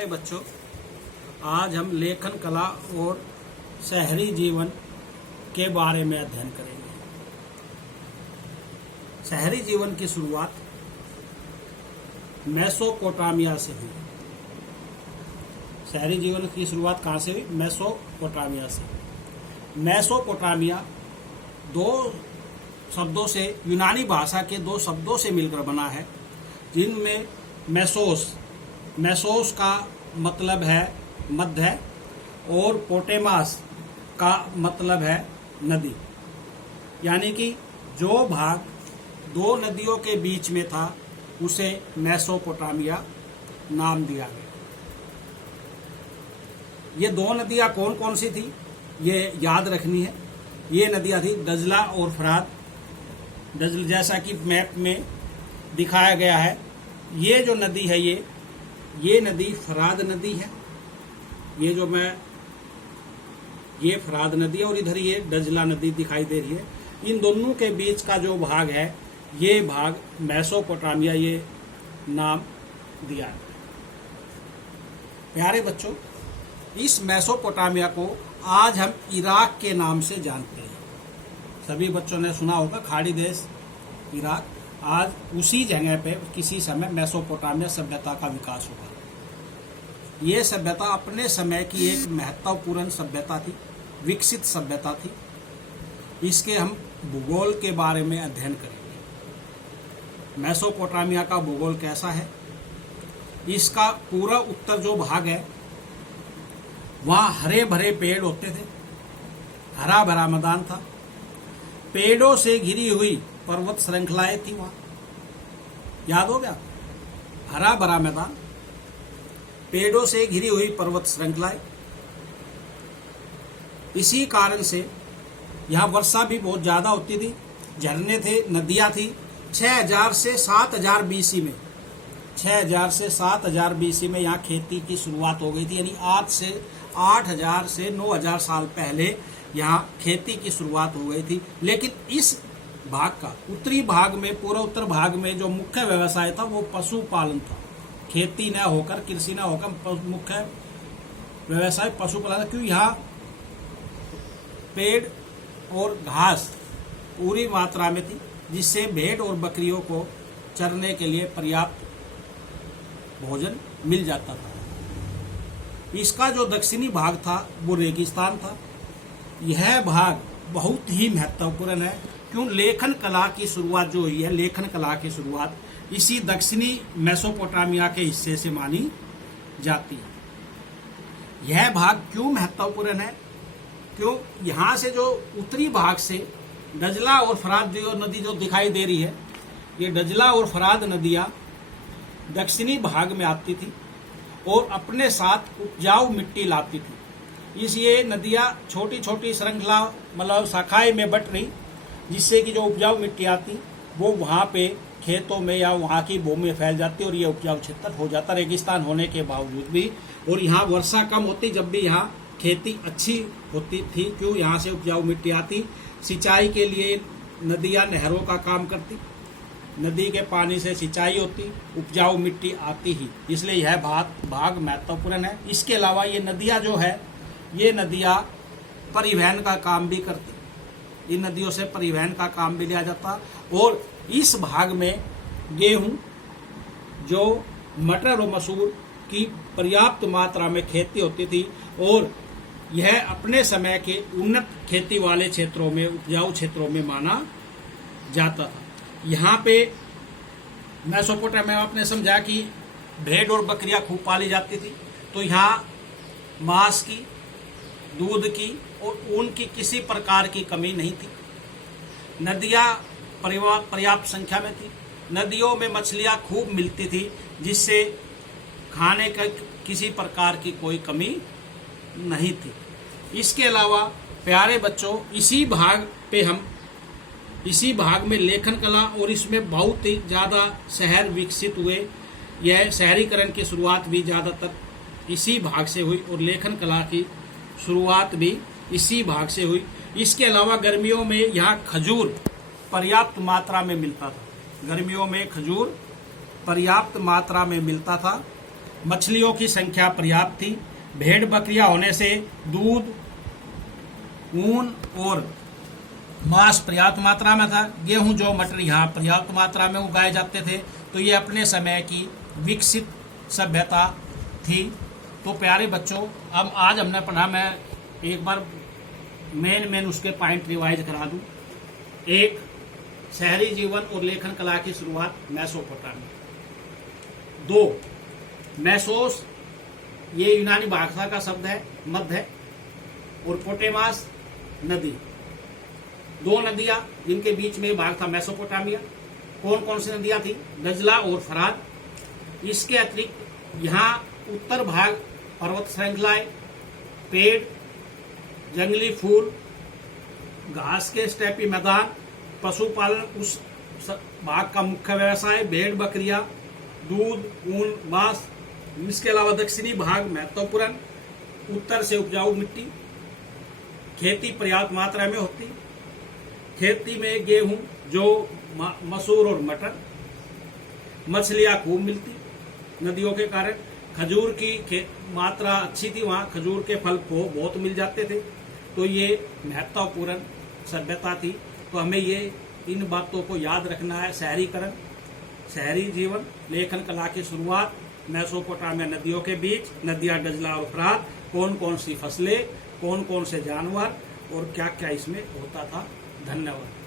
प्यारे बच्चों, आज हम लेखन कला और शहरी जीवन के बारे में अध्ययन करेंगे। शहरी जीवन की शुरुआत मेसोपोटामिया से हुई। शहरी जीवन की शुरुआत कहाँ से हुई? मेसोपोटामिया से। मेसोपोटामिया दो शब्दों से, यूनानी भाषा के दो शब्दों से मिलकर बना है, जिनमें मेसोस का मतलब है मध्य और पोटेमास का मतलब है नदी। यानी कि जो भाग दो नदियों के बीच में था उसे मेसोपोटामिया नाम दिया गया। ये दो नदियां कौन कौन सी थी ये याद रखनी है। ये नदियां थी दजला और फरात। दजला जैसा कि मैप में दिखाया गया है, ये जो नदी है ये नदी फराद नदी है। ये फराद नदी है और इधर ये दजला नदी दिखाई दे रही है। इन दोनों के बीच का जो भाग है ये भाग मेसोपोटामिया ये नाम दिया है। प्यारे बच्चों, इस मेसोपोटामिया को आज हम इराक के नाम से जानते हैं। सभी बच्चों ने सुना होगा खाड़ी देश इराक। आज उसी जगह पे किसी समय मेसोपोटामिया सभ्यता का विकास हुआ। ये सभ्यता अपने समय की एक महत्वपूर्ण सभ्यता थी, विकसित सभ्यता थी। इसके हम भूगोल के बारे में अध्ययन करेंगे। मेसोपोटामिया का भूगोल कैसा है? इसका पूरा उत्तर जो भाग है वहाँ हरे भरे पेड़ होते थे, हरा भरा मैदान था, पेड़ों से घिरी हुई पर्वत श्रृंखलाएं थी। वहां याद हो गया? हरा भरा मैदान, पेड़ों से घिरी हुई पर्वत श्रृंखलाएं। इसी कारण से यहाँ वर्षा भी बहुत ज्यादा होती थी, झरने थे, नदियां थी। 6000 से 7000 बीसी में 6000 से 7000 बीसी में यहाँ खेती की शुरुआत हो गई थी। यानी आज से 8000 से 9000 साल पहले यहाँ खेती की शुरुआत हो गई थी। लेकिन इस भाग का उत्तरी भाग में, पूरा उत्तर भाग में जो मुख्य व्यवसाय था वो पशुपालन था। खेती न होकर, कृषि न होकर मुख्य व्यवसाय पशुपालन। क्यों? यहाँ पेड़ और घास पूरी मात्रा में थी, जिससे भेड़ और बकरियों को चरने के लिए पर्याप्त भोजन मिल जाता था। इसका जो दक्षिणी भाग था वो रेगिस्तान था। यह भाग बहुत ही महत्वपूर्ण है। क्यों? लेखन कला की शुरुआत जो हुई है, लेखन कला की शुरुआत इसी दक्षिणी मेसोपोटामिया के हिस्से से मानी जाती है। यह भाग क्यों महत्वपूर्ण है? क्यों? यहाँ से जो उत्तरी भाग से दजला और फरात जो नदी जो दिखाई दे रही है, ये दजला और फरात नदियाँ दक्षिणी भाग में आती थी और अपने साथ उपजाऊ मिट्टी लाती थी। इस ये नदियाँ छोटी छोटी श्रृंखला मतलब शाखाएं में बट रही, जिससे कि जो उपजाऊ मिट्टी आती वो वहाँ पे खेतों में या वहाँ की भूमि में फैल जाती और ये उपजाऊ क्षेत्र हो जाता, रेगिस्तान होने के बावजूद भी। और यहाँ वर्षा कम होती जब भी यहाँ खेती अच्छी होती थी। क्यों? यहाँ से उपजाऊ मिट्टी आती, सिंचाई के लिए नदियाँ नहरों का काम करती, नदी के पानी से सिंचाई होती, उपजाऊ मिट्टी आती ही, इसलिए यह भाग महत्वपूर्ण है। इसके अलावा ये नदियाँ जो है, ये नदियाँ परिवहन का काम भी करती, इन नदियों से परिवहन का काम भी लिया जाता। और इस भाग में गेहूं, जो मटर और मसूर की पर्याप्त मात्रा में खेती होती थी और यह अपने समय के उन्नत खेती वाले क्षेत्रों में, उपजाऊ क्षेत्रों में माना जाता था। यहाँ पे मेसोपोटामिया में आपने समझा कि भेड़ और बकरियां खूब पाली जाती थी, तो यहाँ मांस की, दूध की और ऊन की किसी प्रकार की कमी नहीं थी। नदियाँ पर्याप्त संख्या में थी, नदियों में मछलियाँ खूब मिलती थी, जिससे खाने का किसी प्रकार की कोई कमी नहीं थी। इसके अलावा प्यारे बच्चों, इसी भाग में लेखन कला और इसमें बहुत ही ज़्यादा शहर विकसित हुए। यह शहरीकरण की शुरुआत भी ज़्यादातर इसी भाग से हुई और लेखन कला की शुरुआत भी इसी भाग से हुई। इसके अलावा गर्मियों में यहाँ खजूर पर्याप्त मात्रा में मिलता था। गर्मियों में खजूर पर्याप्त मात्रा में मिलता था मछलियों की संख्या पर्याप्त थी। भेड़ बकरियां होने से दूध, ऊन और मांस पर्याप्त मात्रा में था। गेहूं, जौ, मटर यहाँ पर्याप्त मात्रा में उगाए जाते थे। तो ये अपने समय की विकसित सभ्यता थी। तो प्यारे बच्चों, अब आज हमने पढ़ा, मैं एक बार मेन उसके पॉइंट रिवाइज करा दूं। एक, शहरी जीवन और लेखन कला की शुरुआत मेसोपोटामिया। 2, मेसोस ये यूनानी भाषा का शब्द है, मध्य है, और पोटेमास नदी। 2 नदियां जिनके बीच में भाग था मेसोपोटामिया। कौन कौन सी नदियां थी? दजला और फरात। इसके अतिरिक्त यहाँ उत्तर भाग पर्वत श्रृंखलाएं, पेड़, जंगली फूल, घास के स्टेपी मैदान, पशुपालन उस भाग का मुख्य व्यवसाय, भेड़ बकरियां, दूध, ऊन, मांस। इसके अलावा दक्षिणी भाग महत्वपूर्ण, उत्तर से उपजाऊ मिट्टी, खेती पर्याप्त मात्रा में होती। खेती में गेहूं, जौ, मसूर और मटर। मछलियां खूब मिलती नदियों के कारण। खजूर की मात्रा अच्छी थी, वहां खजूर के फल को बहुत मिल जाते थे। तो ये महत्वपूर्ण सभ्यता थी। तो हमें ये इन बातों को याद रखना है। शहरीकरण, शहरी जीवन, लेखन कला की शुरुआत, मेसोपोटामिया नदियों के बीच, नदियां डजला और फरात, कौन कौन सी फसलें, कौन कौन से जानवर और क्या क्या इसमें होता था। धन्यवाद।